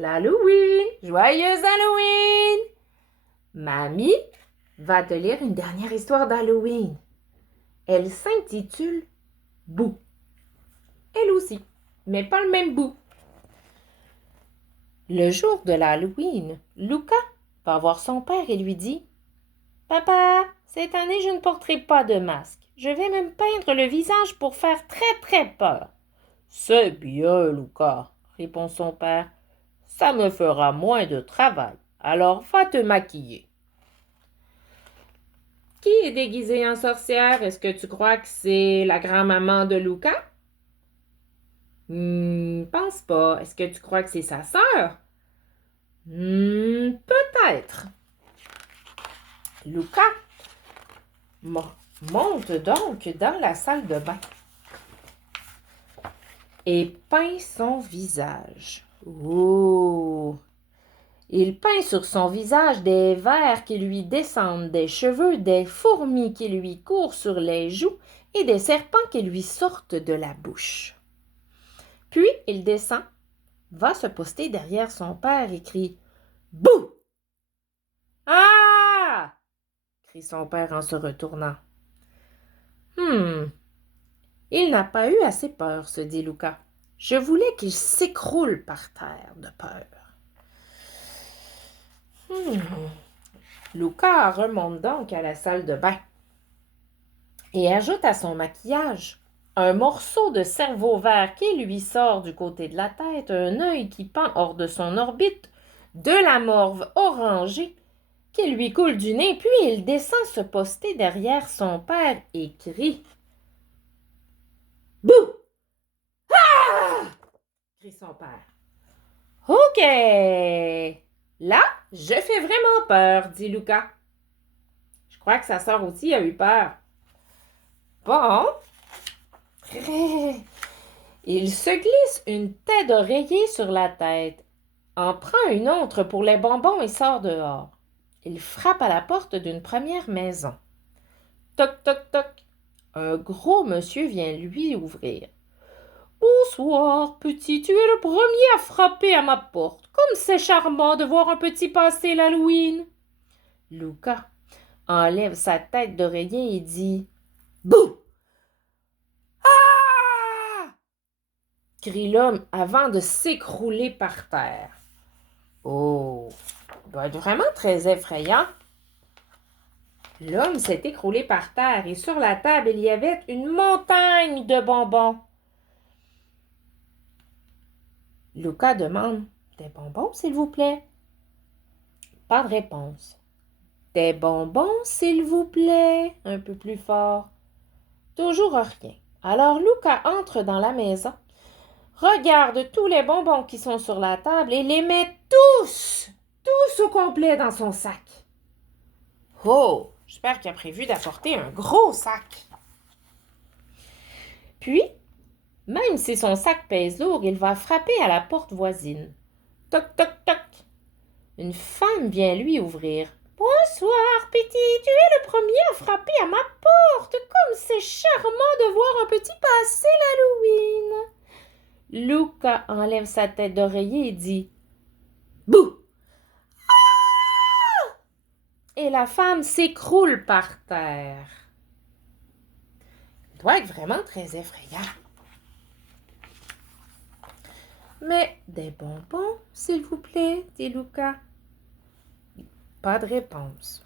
l'Halloween! Joyeux Halloween! Mamie va te lire une dernière histoire d'Halloween. Elle s'intitule Boo. Elle aussi, mais pas le même Boo. Le jour de l'Halloween, Luca va voir son père et lui dit « Papa, cette année je ne porterai pas de masque. Je vais me peindre le visage pour faire très très peur. »« C'est bien, Luca, » répond son père. « Ça me fera moins de travail. Alors va te maquiller. » Qui est déguisée en sorcière? Est-ce que tu crois que c'est la grand-maman de Luca? Pense pas. Est-ce que tu crois que c'est sa sœur? Peut-être. Luca monte donc dans la salle de bain et peint son visage. Oh! Il peint sur son visage des vers qui lui descendent des cheveux, des fourmis qui lui courent sur les joues et des serpents qui lui sortent de la bouche. Puis il descend, va se poster derrière son père et crie « Bouh! »« Ah! » crie son père en se retournant. Il n'a pas eu assez peur, se dit Luca. Je voulais qu'il s'écroule par terre de peur. Luca remonte donc à la salle de bain et ajoute à son maquillage un morceau de cerveau vert qui lui sort du côté de la tête, un œil qui pend hors de son orbite, de la morve orangée qui lui coule du nez, puis il descend se poster derrière son père et crie « Bouh! Ah! » crie son père. « Ok! Là, je fais vraiment peur, dit Luca. Je crois que sa sœur aussi a eu peur. Bon. Il se glisse une tête d'oreiller sur la tête, en prend une autre pour les bonbons et sort dehors. Il frappe à la porte d'une première maison. Toc, toc, toc. Un gros monsieur vient lui ouvrir. Bonsoir, petit, tu es le premier à frapper à ma porte. Comme c'est charmant de voir un petit passer l'Halloween. Luca enlève sa tête d'oreiller et dit « Bouh! » Ah! Crie l'homme avant de s'écrouler par terre. Oh, il doit être vraiment très effrayant. L'homme s'est écroulé par terre et sur la table, il y avait une montagne de bonbons. Luca demande « Des bonbons, s'il vous plaît? » Pas de réponse. « Des bonbons, s'il vous plaît? » Un peu plus fort. Toujours rien. Alors Luca entre dans la maison, regarde tous les bonbons qui sont sur la table et les met tous au complet dans son sac. Oh, j'espère qu'il a prévu d'apporter un gros sac. Puis, même si son sac pèse lourd, il va frapper à la porte voisine. Toc, toc, toc. Une femme vient lui ouvrir. Bonsoir, petit, tu es le premier à frapper à ma porte. Comme c'est charmant de voir un petit passer l'Halloween. Luca enlève sa tête d'oreiller et dit « Bouh! » Ah! Et la femme s'écroule par terre. Il doit être vraiment très effrayant. Mais des bonbons, s'il vous plaît, dit Luca. Pas de réponse.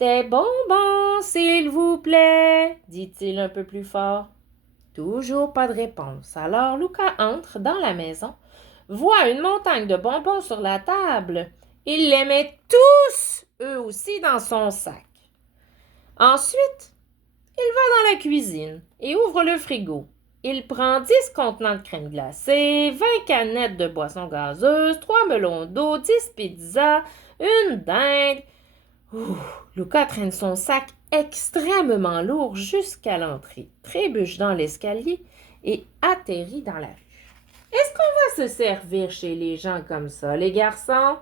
Des bonbons, s'il vous plaît, dit-il un peu plus fort. Toujours pas de réponse. Alors Luca entre dans la maison, voit une montagne de bonbons sur la table. Il les met tous, eux aussi, dans son sac. Ensuite, il va dans la cuisine et ouvre le frigo. Il prend 10 contenants de crème glacée, 20 canettes de boissons gazeuses, 3 melons d'eau, 10 pizzas, une dinde. Luca traîne son sac extrêmement lourd jusqu'à l'entrée, trébuche dans l'escalier et atterrit dans la rue. Est-ce qu'on va se servir chez les gens comme ça, les garçons?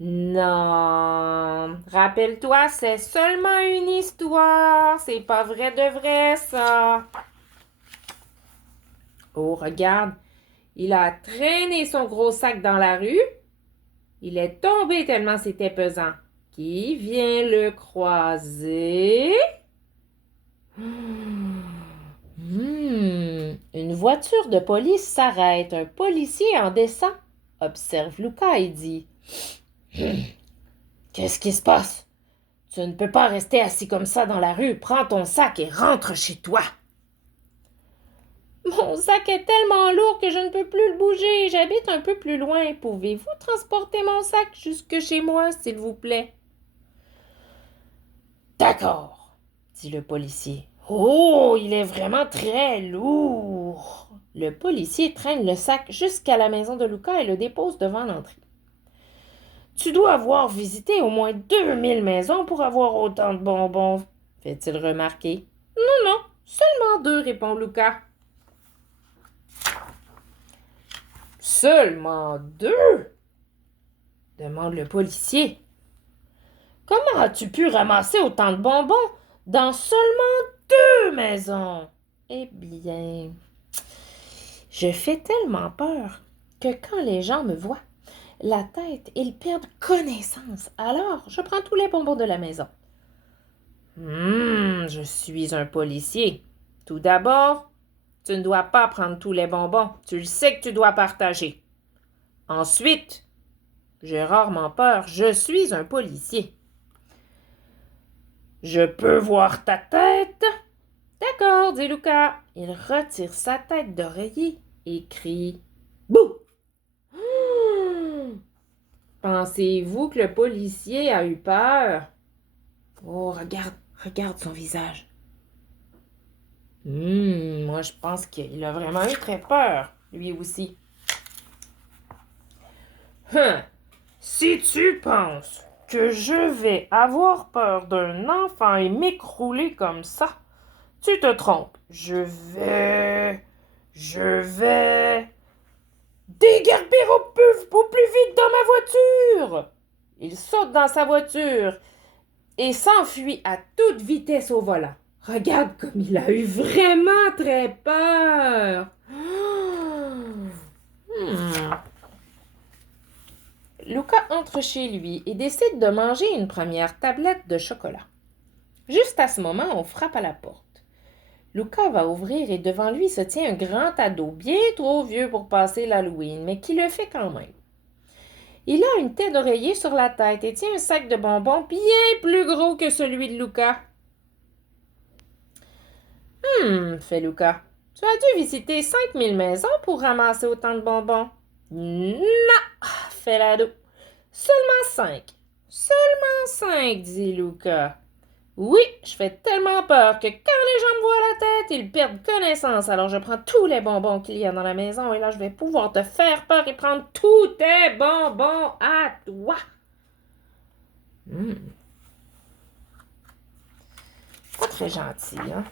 Non. Rappelle-toi, c'est seulement une histoire. C'est pas vrai de vrai, ça. Oh, regarde. Il a traîné son gros sac dans la rue. Il est tombé tellement c'était pesant. Qui vient le croiser? Une voiture de police s'arrête. Un policier en descend, observe Luca et dit Qu'est-ce qui se passe? Tu ne peux pas rester assis comme ça dans la rue. Prends ton sac et rentre chez toi. Mon sac est tellement lourd que je ne peux plus le bouger. J'habite un peu plus loin. Pouvez-vous transporter mon sac jusque chez moi, s'il vous plaît? D'accord, dit le policier. Oh, il est vraiment très lourd. Le policier traîne le sac jusqu'à la maison de Luca et le dépose devant l'entrée. Tu dois avoir visité au moins 2000 maisons pour avoir autant de bonbons, fait-il remarquer. Non, non, seulement 2, répond Luca. Seulement 2? Demande le policier. Comment as-tu pu ramasser autant de bonbons dans seulement 2 maisons? Eh bien, je fais tellement peur que quand les gens me voient la tête, ils perdent connaissance. Alors, je prends tous les bonbons de la maison. Je suis un policier. Tout d'abord, tu ne dois pas prendre tous les bonbons. Tu le sais que tu dois partager. Ensuite, j'ai rarement peur. Je suis un policier. Je peux voir ta tête? D'accord, dit Luca. Il retire sa tête d'oreiller et crie « Bouh! » Pensez-vous que le policier a eu peur? Oh, regarde son visage. Moi, je pense qu'il a vraiment eu très peur, lui aussi. Si tu penses que je vais avoir peur d'un enfant et m'écrouler comme ça, tu te trompes. Je vais déguerpir au plus vite dans ma voiture. Il saute dans sa voiture et s'enfuit à toute vitesse au volant. Regarde comme il a eu vraiment très peur. Luca entre chez lui et décide de manger une première tablette de chocolat. Juste à ce moment, on frappe à la porte. Luca va ouvrir et devant lui se tient un grand ado, bien trop vieux pour passer l'Halloween, mais qui le fait quand même. Il a une tête d'oreiller sur la tête et tient un sac de bonbons bien plus gros que celui de Luca. Fait Luca. Tu as dû visiter 5000 maisons pour ramasser autant de bonbons. Non, fait l'ado. Seulement 5. Seulement 5, dit Luca. Oui, je fais tellement peur que quand les gens me voient la tête, ils perdent connaissance. Alors je prends tous les bonbons qu'il y a dans la maison et là je vais pouvoir te faire peur et prendre tous tes bonbons à toi. Pas très gentil, hein?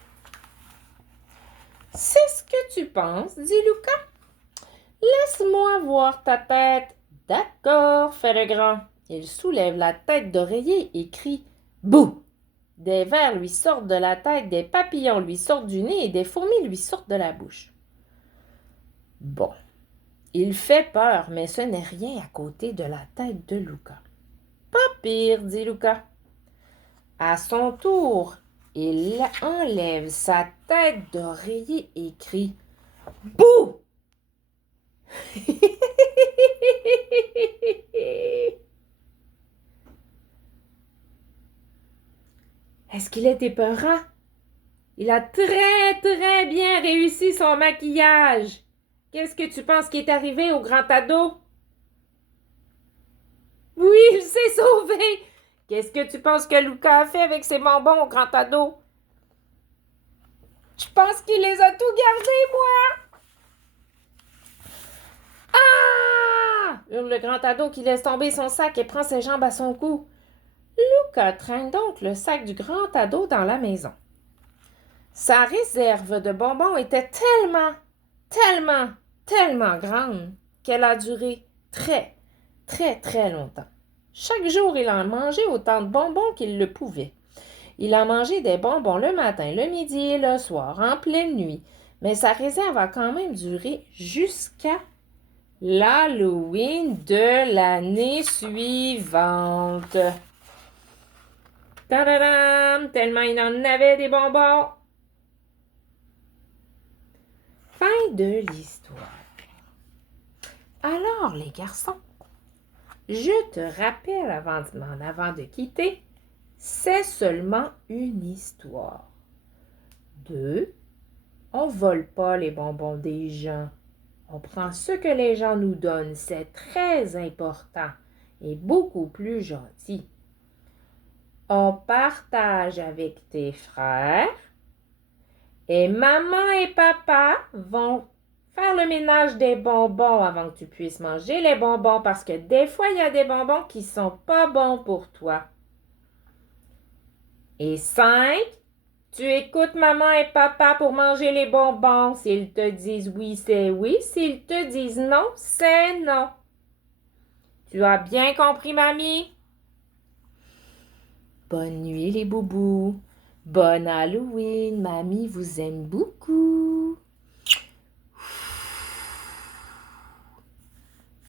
C'est ce que tu penses, dit Luca. Laisse-moi voir ta tête. D'accord, fait le grand. Il soulève la tête d'oreiller et crie « Bouh !» Des vers lui sortent de la tête, des papillons lui sortent du nez et des fourmis lui sortent de la bouche. Bon, il fait peur, mais ce n'est rien à côté de la tête de Luca. Pas pire, dit Luca. À son tour, il enlève sa tête d'oreiller et crie « Bouh !» Est-ce qu'il est épeurant? Il a très, très bien réussi son maquillage. Qu'est-ce que tu penses qui est arrivé au grand ado? Oui, il s'est sauvé. Qu'est-ce que tu penses que Luca a fait avec ses bonbons au grand ado? Je pense qu'il les a tout gardés, moi. Ah! Hurle le grand ado qui laisse tomber son sac et prend ses jambes à son cou. Luca traîne donc le sac du grand ado dans la maison. Sa réserve de bonbons était tellement grande qu'elle a duré très, très, très longtemps. Chaque jour, il en mangeait autant de bonbons qu'il le pouvait. Il a mangé des bonbons le matin, le midi et le soir, en pleine nuit. Mais sa réserve va quand même durer jusqu'à l'Halloween de l'année suivante. Tadadam! Tellement il en avait des bonbons. Fin de l'histoire. Alors, les garçons, je te rappelle avant de quitter, c'est seulement une histoire. 2. On ne vole pas les bonbons des gens. On prend ce que les gens nous donnent. C'est très important et beaucoup plus gentil. On partage avec tes frères et maman et papa vont faire le ménage des bonbons avant que tu puisses manger les bonbons parce que des fois, il y a des bonbons qui ne sont pas bons pour toi. Et 5, tu écoutes maman et papa pour manger les bonbons. S'ils te disent oui, c'est oui. S'ils te disent non, c'est non. Tu as bien compris, mamie? Bonne nuit, les boubous. Bonne Halloween. Mamie vous aime beaucoup.